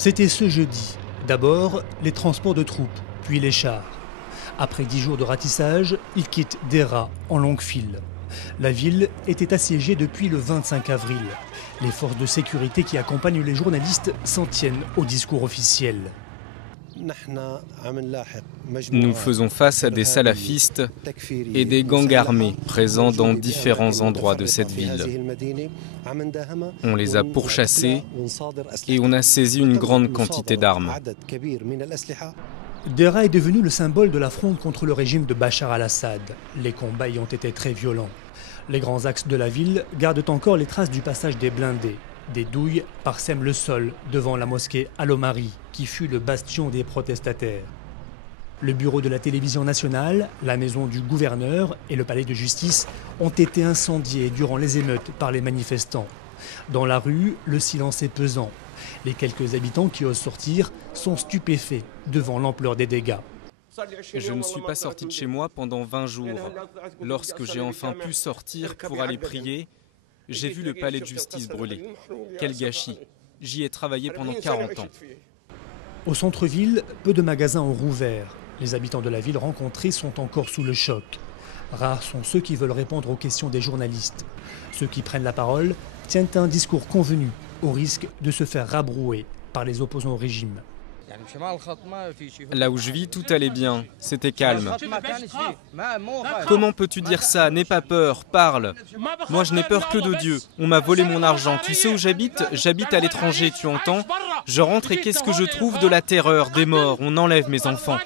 C'était ce jeudi. D'abord, les transports de troupes, puis les chars. Après 10 jours de ratissage, ils quittent Deraa en longue file. La ville était assiégée depuis le 25 avril. Les forces de sécurité qui accompagnent les journalistes s'en tiennent au discours officiel. Nous faisons face à des salafistes et des gangs armés présents dans différents endroits de cette ville. On les a pourchassés et on a saisi une grande quantité d'armes. Deraa est devenu le symbole de la fronde contre le régime de Bachar al-Assad. Les combats y ont été très violents. Les grands axes de la ville gardent encore les traces du passage des blindés. Des douilles parsèment le sol devant la mosquée Al-Omari, qui fut le bastion des protestataires. Le bureau de la télévision nationale, la maison du gouverneur et le palais de justice ont été incendiés durant les émeutes par les manifestants. Dans la rue, le silence est pesant. Les quelques habitants qui osent sortir sont stupéfaits devant l'ampleur des dégâts. Je ne suis pas sorti de chez moi pendant 20 jours. Lorsque j'ai enfin pu sortir pour aller prier, j'ai vu le palais de justice brûler. Quel gâchis! J'y ai travaillé pendant 40 ans. Au centre-ville, peu de magasins ont rouvert. Les habitants de la ville rencontrés sont encore sous le choc. Rares sont ceux qui veulent répondre aux questions des journalistes. Ceux qui prennent la parole tiennent un discours convenu, au risque de se faire rabrouer par les opposants au régime. Là où je vis, tout allait bien, c'était calme. Comment peux-tu dire ça? N'aie pas peur, parle. Moi je n'ai peur que de Dieu. On m'a volé mon argent. Tu sais où j'habite? J'habite à l'étranger, tu entends? Je rentre et qu'est-ce que je trouve? De la terreur, des morts, on enlève mes enfants.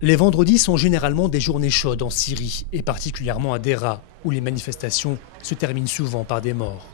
Les vendredis sont généralement des journées chaudes en Syrie, et particulièrement à Deraa, où les manifestations se terminent souvent par des morts.